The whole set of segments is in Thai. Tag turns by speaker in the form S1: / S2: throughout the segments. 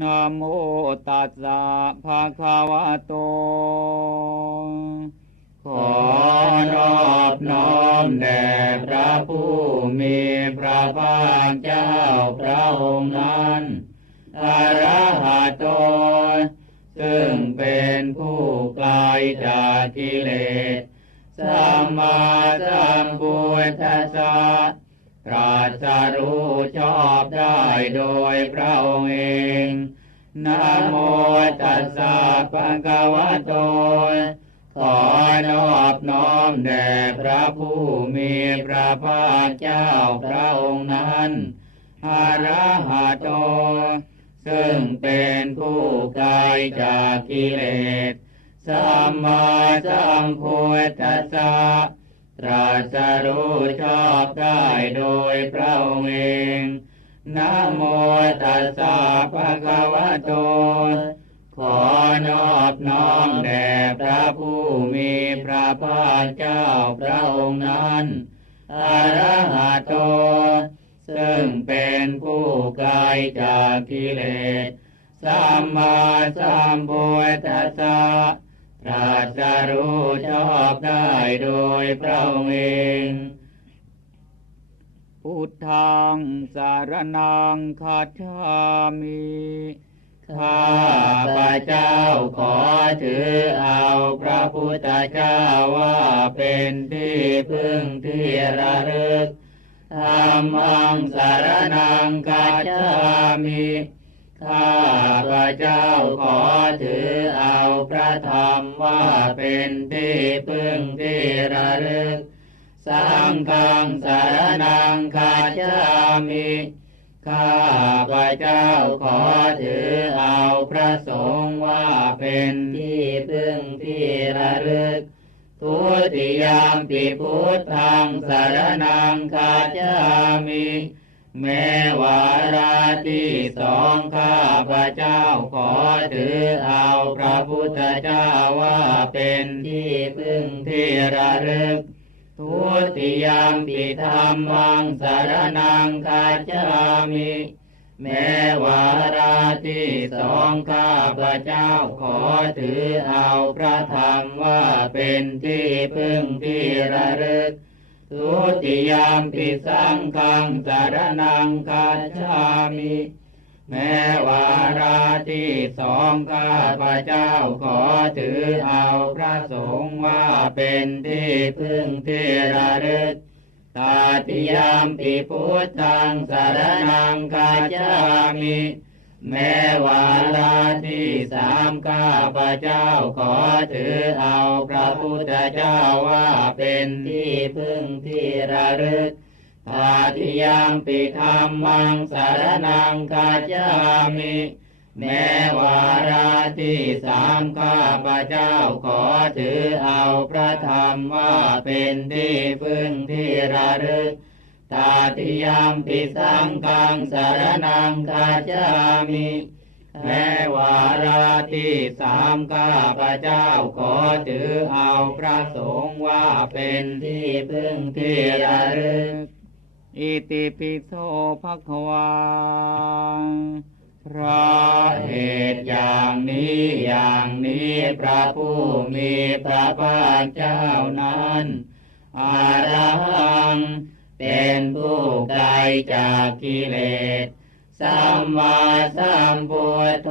S1: นะโมตัสสะภะคะวะโต ขอนอบน้อมแด่พระผู้มีพระภาคเจ้าพระองค์นั้นอรหัตโต ซึ่งเป็นผู้ไกลจากกิเลสสัมมาสัมพุทธัสสะ ตรัสรู้ชอบได้โดยพระองค์เองนะโมตัสสะภะคะวะโต ขอนอบน้อมแด่พระผู้มีพระภาคเจ้าพระองค์นั้นอรหัตโต ซึ่งเป็นผู้ไกลจากกิเลส สัมมาสัมพุทธัสสะ ตรัสรู้ชอบได้โดยพระองค์เองนะโมตัสสะภะคะวะโต ขอนอบน้อมแด่พระผู้มีพระภาคเจ้าพระองค์นั้นอรหัตโต ซึ่งเป็นผู้ไกลจากกิเลส สัมมาสัมพุทธัสสะ ตรัสรู้ชอบได้โดยพระองค์เองพุทธังสารนังคัจฉามิข้าพระเจ้าขอถือเอาพระพุทธเจ้าว่าเป็นที่พึ่งที่ระลึกธรรมังสารนังคัจฉามิ ข้าพระเจ้าขอถือเอาพระธรรมว่าเป็นที่พึ่งที่ระลึก สังฆังสารนังคัจามิข้าพระเจ้าขอถือเอาพระสงฆ์ว่าเป็นที่พึ่งที่ระลึก ทุติยามปิพุทธังสารนังคัจามิ แม้วาระที่สองข้าพระเจ้าขอถือเอาพระพุทธเจ้าว่าเป็นที่พึ่งที่ระลึก ทุติยามปิธรรมังสารนังคาจามิแม้วาระที่สองข้าพระเจ้าขอถือเอาพระธรรมว่าเป็นที่พึ่งที่ระลึก ทุติยามปิสังฆังสารนังคาจามิ แม้วาระที่สองข้าพระเจ้าขอถือเอาพระสงฆ์ว่าเป็นที่พึ่งที่ระลึกตาติยามปิพุทธังสารนังคาจามิ แม้วาระที่สามข้าพระเจ้าขอถือเอาพระพุทธเจ้าว่าเป็นที่พึ่งที่ระลึกตาติยามปิธรรมังสารนังคาจามิ แม้วาระที่สามข้าพระเจ้าขอถือเอาพระธรรมว่าเป็นที่พึ่งที่ระลึก ตาติยามปิสังฆังสารนังคาจามิแม้วาระที่สามข้าพระเจ้าขอถือเอาพระสงฆ์ว่าเป็นที่พึ่งที่ระลึก อิติปิโสภควาเพราะเหตุอย่างนี้อย่างนี้พระผู้มีพระภาคเจ้านั้นอารัง เป็นผู้ไกลจากกิเลส สัมมาสัมพุทโธ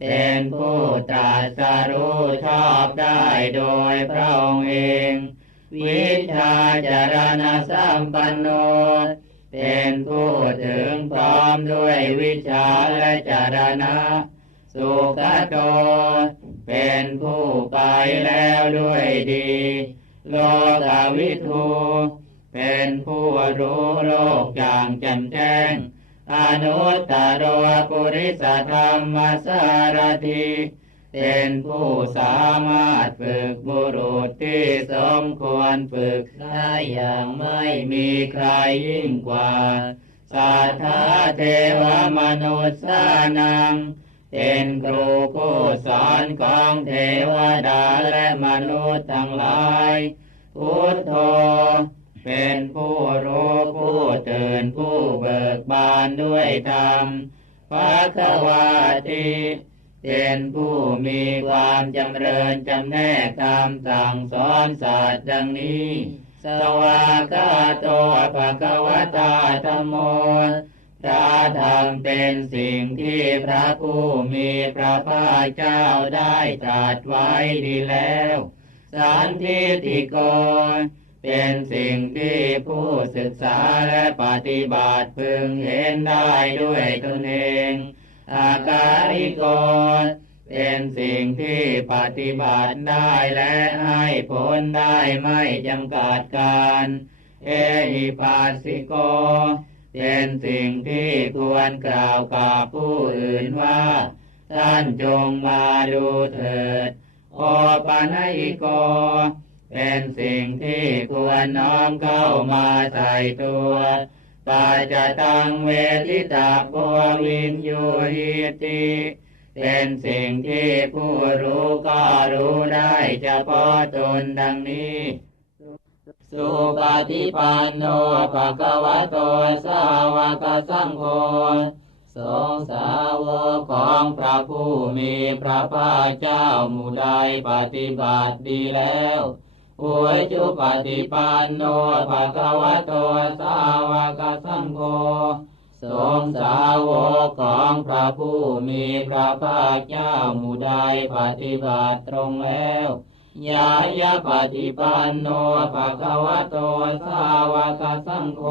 S1: เป็นผู้ตรัสรู้ชอบได้โดยพระองค์เอง วิชาจารณสัมปันโน เป็นผู้ถึงพร้อมด้วยวิชาและจารณะ สุขโต เป็นผู้ไปแล้วด้วยดี โลกวิทู เป็นผู้รู้โลกอย่างแจ่มแจ้ง อนุตตรปุริสธรรมสารทีเป็นผู้สามารถฝึกบุรุษที่สมควรฝึกได้อย่างไม่มีใครยิ่งกว่าสัทธาเทวมนุษย์สานัง เป็นครูผู้สอนของเทวดาและมนุษย์ทั้งหลาย พุทโธ เป็นผู้รู้ผู้ตื่นผู้เบิกบานด้วยธรรมภะควาติเป็นผู้มีความจำเริญจำแนกคำสั่งสอนสัตว์ดังนี้ สวากาโตภะคะวตาธรรมโมพระธรรมเป็นสิ่งที่พระผู้มีพระภาคเจ้าได้ตรัสไว้ดีแล้ว สันทิติโก เป็นสิ่งที่ผู้ศึกษาและปฏิบัติพึงเห็นได้ด้วยตนเอง อาการิโกเป็นสิ่งที่ปฏิบัติได้และให้ผลได้ไม่จำกัดการ เอหิปัสสิโก เป็นสิ่งที่ควรกล่าวกับผู้อื่นว่า ท่านจงมาดูเถิด โอปานิโก เป็นสิ่งที่ควรน้อมเข้ามาใส่ตัวปัจจตังเวทิตาโพวินยูหิติเป็นสิ่งที่ผู้รู้ก็รู้ได้เฉพาะตนดังนี้ สุปฏิปันโนภะคะวะโตสาวกสังโฆสงสาวกของพระผู้มีพระภาคเจ้าหมู่ใดปฏิบัติดีแล้ว ปุยจุปฏิปันโนภะคะวะโตสาวกสังโฆสงสาวกของพระผู้มีพระภาคเจ้าหมู่ใดปฏิบัติตรงแล้วยายาปฏิปันโนภะคะวะโตสาวกสังโฆ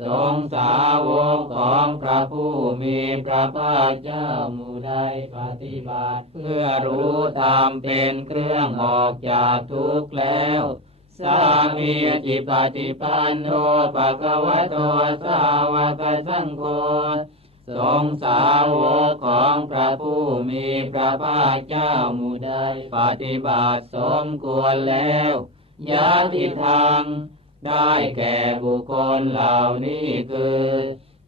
S1: สงสาวกของพระผู้มีพระภาคเจ้ามู่ใดปฏิบัติ เพื่อรู้ตามเป็นเครื่องออกจากทุกข์แล้วสามีจิปฏิปันโนภะคะวะโตสาวกสังโฆสงสาวกของพระผู้มีพระภาคเจ้ามู่ใดปฏิบัติสมควรแล้วยาติทาง ได้แก่บุคคลเหล่านี้คือ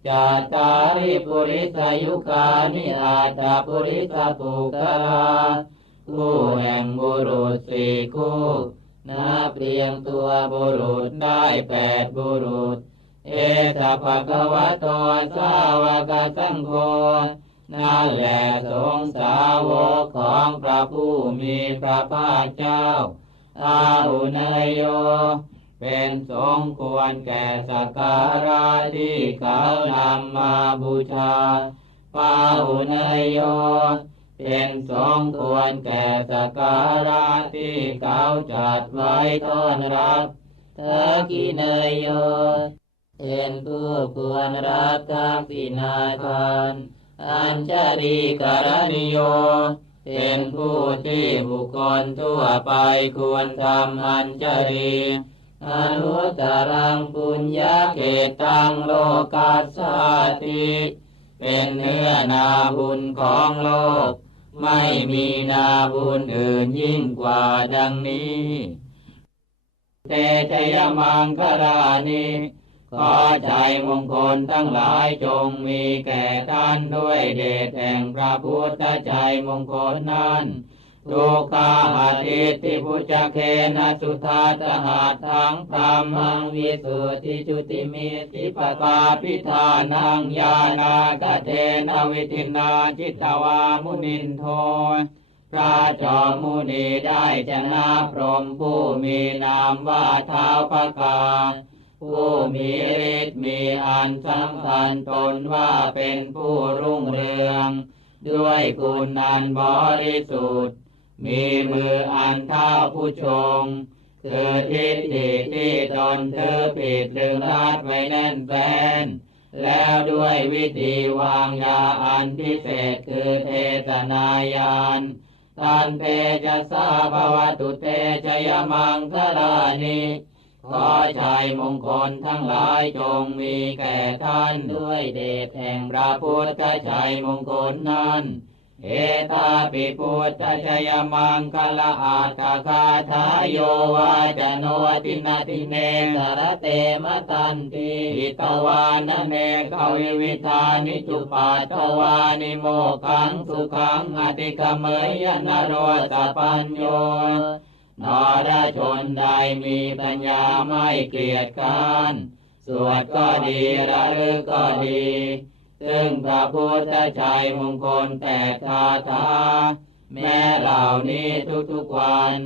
S1: จาตาริปุริสายุคานิอาตาปุริสปุกลาคู่แห่งบุรุษสี่คู่นับเรียงตัวบุรุษได้แปดบุรุษ เอตภะวะโตสาวกสังโฆนั่นแหละสงสาวกของพระผู้มีพระภาคเจ้าอาหุเนยโย เป็นสงควรแก่สักการะที่เขานำมาบูชาปาหุเนยโยเป็นสงควรแก่สักการะที่เขาจัดไว้ต้อนรับเธอกิเนยโยเป็นผู้ควรรับทักษิณาทานอัญชลีกรณิโย เป็นผู้ที่บุคคลทั่วไปควรทำอัญชลี อนุตรังปุญญาเกตังโลกัสสาติ เป็นเนื้อนาบุญของโลก ไม่มีนาบุญอื่นยิ่งกว่าดังนี้เตชยมังคลานิขอใจมงคลทั้งหลายจงมีแก่ท่านด้วยเดชแห่งพระพุทธใจมงคลนั้น ทุกาอาทิตติพุจเคนะสุธาตหาทังพรามังวิสุทธิจุติมิติปตาพิธานังญาณากเทนวิตินาจิตวามุนินโทพระจอมมุนีได้ชนะพรหมผู้มีนามว่าเท้าพระกาผู้มีฤทธิ์มีอันสำคัญตนว่าเป็นผู้รุ่งเรือง ด้วยคุณอันบริสุทธิ์ มีมืออันเท่าผู้ชงคือทิฏฐิที่ตนเธอผิดลึงรัดไว้แน่นแฟนแล้วด้วยวิธีวางยาอันพิเศษคือเทศนายานตันเตจะสาภวตุเตชยมังคลานิขอชัยมงคลทั้งหลายจงมีแก่ท่านด้วยเดชแห่งพระพุทธชัยมงคลนั้น เอตาปิพุทธชยมังคลาอาคาคาทายโยวาจโนตินาติเนสารเตมตันติอิตวานเนกวิวิธานิจุปัตตวานิโมขังสุขังอติกเมยนโรสปัญโยนอรชนใดมีปัญญาไม่เกียจค้านสวดก็ดีระลึกก็ดี ซึ่งพระพุทธชัยมงคลแปดคาถาแม้เหล่านี้ทุกๆวัน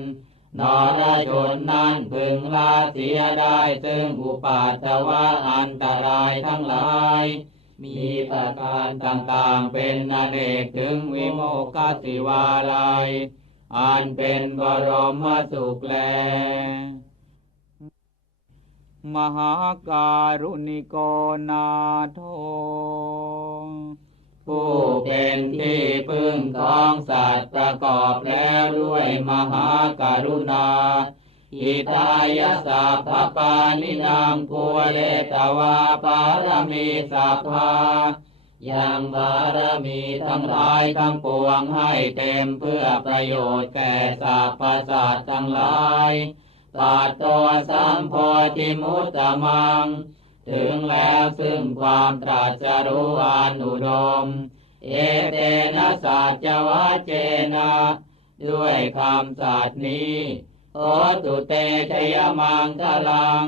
S1: นรชนนั้นพึงละเสียได้ซึ่งอุปาทวะอันตรายทั้งหลาย มีประการต่างๆเป็นอเนกถึงวิโมกขสิวาลัย อันเป็นบรมสุขแล มหาการุณิโกนาโท ผู้เป็นที่พึ่งของสัตว์ประกอบแล้วด้วยมหาการุณาอิตายะสัพปานินางภูเลตวาปารมีสัพพายังบารมีทั้งหลายทั้งปวงให้เต็มเพื่อประโยชน์แก่สรรพสัตว์ทั้งหลายตัดตัวสัมโพธิมุตตะมัง ถึงแล้วซึ่งความตรัสรู้อนุดม เอเตนะสัจวะเจนะ ด้วยคำสัตย์นี้โอตุเตชยมังกลัง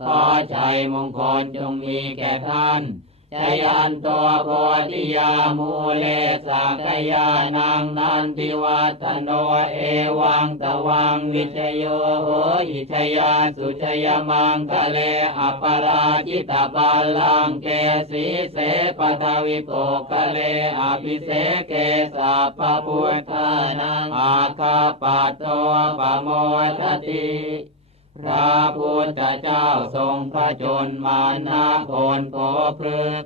S1: ขอชัยมงคลจงมีแก่ท่าน ชยันตัวโพธิยามูเลสักยานังนันติวัตโนเอวังตวังวิชโยโหหิชยาสุชยมังคะเลอปราจิตาปัลลังเกสีเสปทวิโปคะเลอภิเสเกสัพพุทธานังอาคาปัตโตปโมทติ พระพุทธเจ้าทรงพระชนมานาคนโผพฤก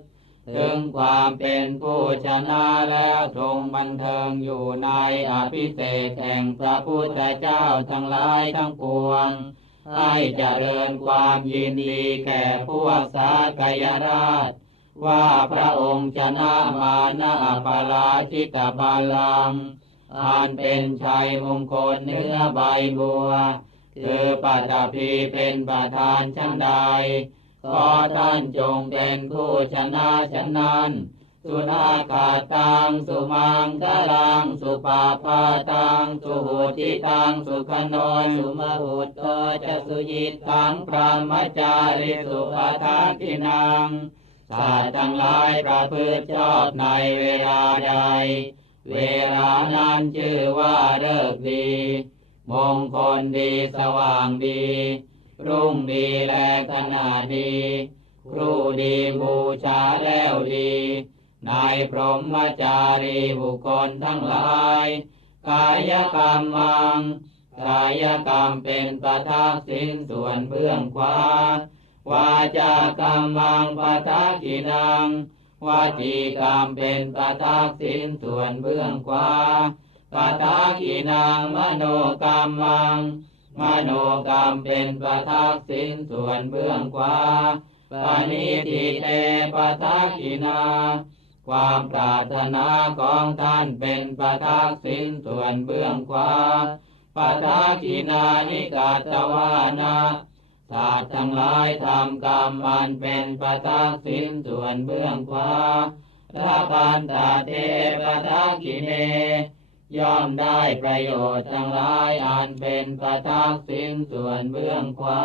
S1: ถึงความเป็นผู้ชนะแล้วทรงบันเทิงอยู่ในอภิเศษแห่งพระพุทธเจ้าทั้งหลายทั้งปวง ให้เจริญความยินดีแก่พวกสากยราช ว่าพระองค์ชนะมานาปาราชิตบาลังอันเป็นชัยมงคลเนื้อใบบัว คือปัตภีเป็นประธานชั้นใดขอท่านจงเป็นผู้ชนะชนั้น สุนาคาตังสุมังคลังสุปาปาตังสุหุติตังสุขโนสุมหุตโตจะสุยิตตังพระมจาริสุปทานกินังสัตว์ทั้งหลายประพฤติชอบในเวลาใด เวลานั้นชื่อว่าเลิกดี มงคลดีสว่างดี รุ่งดีแลขนาดดี ครูดีบูชาแล้วดีนายพรหมจารีบุคคลทั้งหลาย กายกรรมัง กายกรรมเป็นประทักษิณส่วนเบื้องขวาวาจากรรมังประทักขินังวาจีกรรมเป็นประทักษิณส่วนเบื้องขวา ปะทักขินังมโนกรรมัง มโนกรรมเป็นประทักษิณส่วนเบื้องขวาปานิทิเตปะทักขินา ความปรารถนาของท่านเป็นประทักษิณส่วนเบื้องขวาปะทักขินานิกาตวานาสัตว์ทั้งหลายทำกรรมมันเป็นประทักษิณส่วนเบื้องขวาราพันตาเทปทักขิเน ย่อมได้ประโยชน์ทั้งหลายอันเป็นประทักษิณส่วนเบื้องขวา